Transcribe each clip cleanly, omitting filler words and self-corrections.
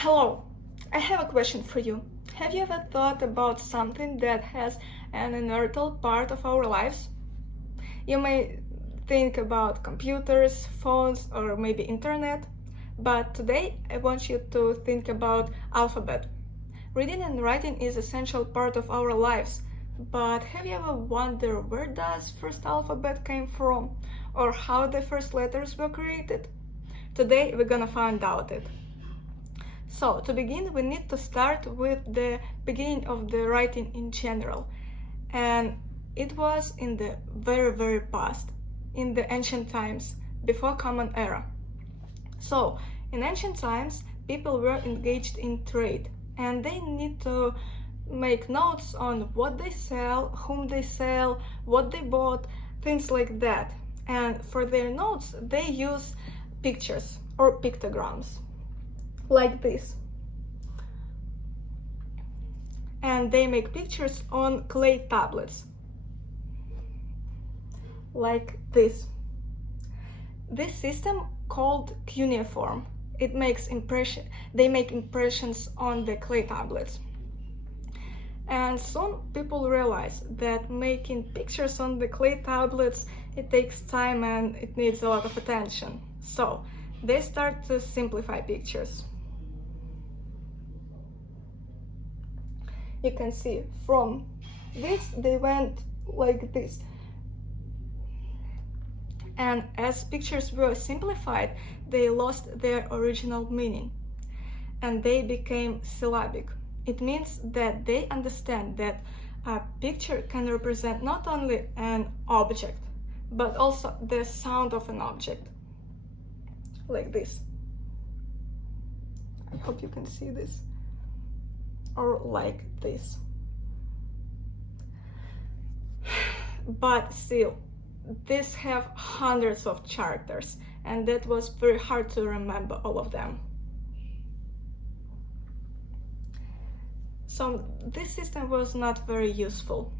Hello, I have a question for you. Have you ever thought about something that has an integral part of our lives? You may think about computers, phones, or maybe internet, but today I want you to think about alphabet. Reading and writing is essential part of our lives, but have you ever wondered where does first alphabet came from or how the first letters were created? Today we're gonna find out it. So, to begin, we need to start with the beginning of the writing in general. And it was in the very past, in the ancient times, before Common Era. So, in ancient times, people were engaged in trade, and they need to make notes on what they sell, whom they sell, what they bought, things like that. And for their notes, they use pictures or pictograms like this. And they make pictures on clay tablets like this. This system called cuneiform. They make impressions on the clay tablets. And soon people realize that making pictures on the clay tablets, it takes time and it needs a lot of attention. So they start to simplify pictures. You can see from this they went like this, and as pictures were simplified they lost their original meaning and they became syllabic. It means that they understand that a picture can represent not only an object but also the sound of an object, like this. I hope you can see this. Or like this. But still, these have hundreds of characters, and that was very hard to remember all of them. So this system was not very useful.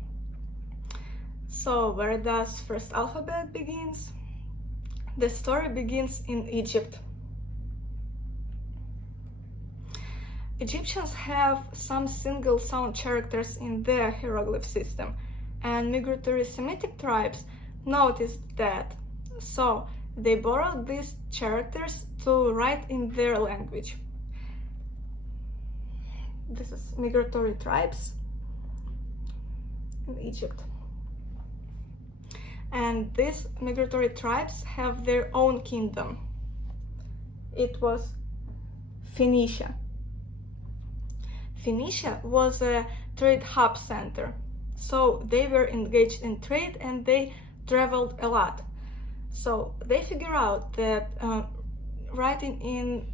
So where does first alphabet begins? The story begins in Egypt. Egyptians have some single sound characters in their hieroglyph system, and migratory Semitic tribes noticed that. So they borrowed these characters to write in their language. This is migratory tribes in Egypt. And these migratory tribes have their own kingdom. It was Phoenicia. Phoenicia was a trade hub center, so they were engaged in trade and they traveled a lot. So they figured out that writing in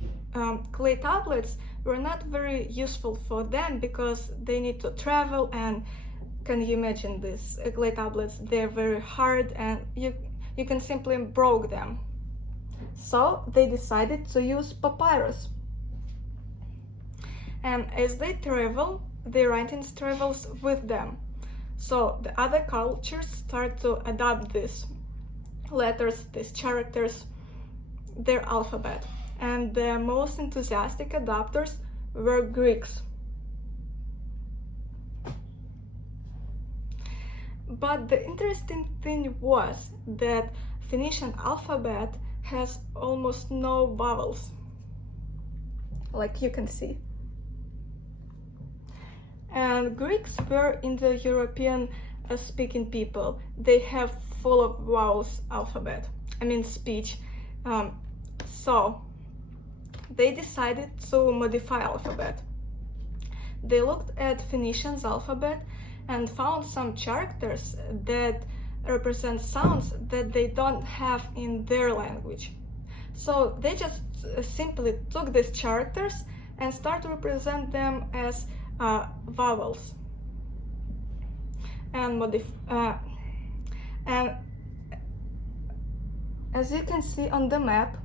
clay tablets were not very useful for them because they need to travel, and can you imagine these clay tablets? They're very hard and you can simply break them. So they decided to use papyrus. And as they travel, their writings travels with them. So the other cultures start to adopt these letters, these characters, their alphabet. And the most enthusiastic adopters were Greeks. But the interesting thing was that Phoenician alphabet has almost no vowels, like you can see. And Greeks were Indo-European speaking people. They have full of vowels alphabet, speech. So they decided to modify alphabet. They looked at Phoenicians alphabet and found some characters that represent sounds that they don't have in their language. So they just simply took these characters and started to represent them as vowels. And as you can see on the map,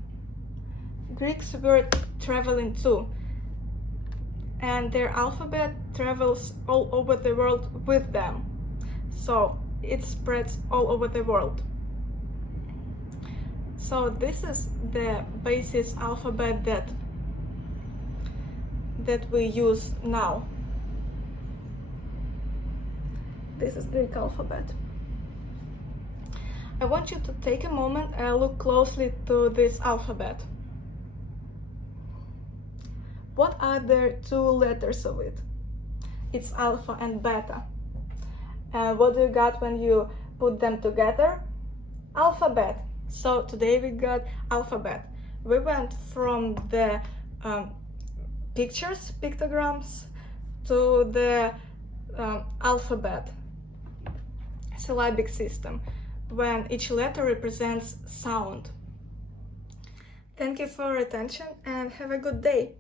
Greeks were traveling too, and their alphabet travels all over the world with them, so it spreads all over the world. So this is the basis alphabet that that we use now. This is Greek alphabet. I want you to take a moment and look closely to this alphabet. What are the two letters of it? It's alpha and beta. And what do you got when you put them together? Alphabet. So today we got alphabet. We went from the pictures, pictograms, to the alphabet, syllabic system, when each letter represents sound. Thank you for your attention and have a good day.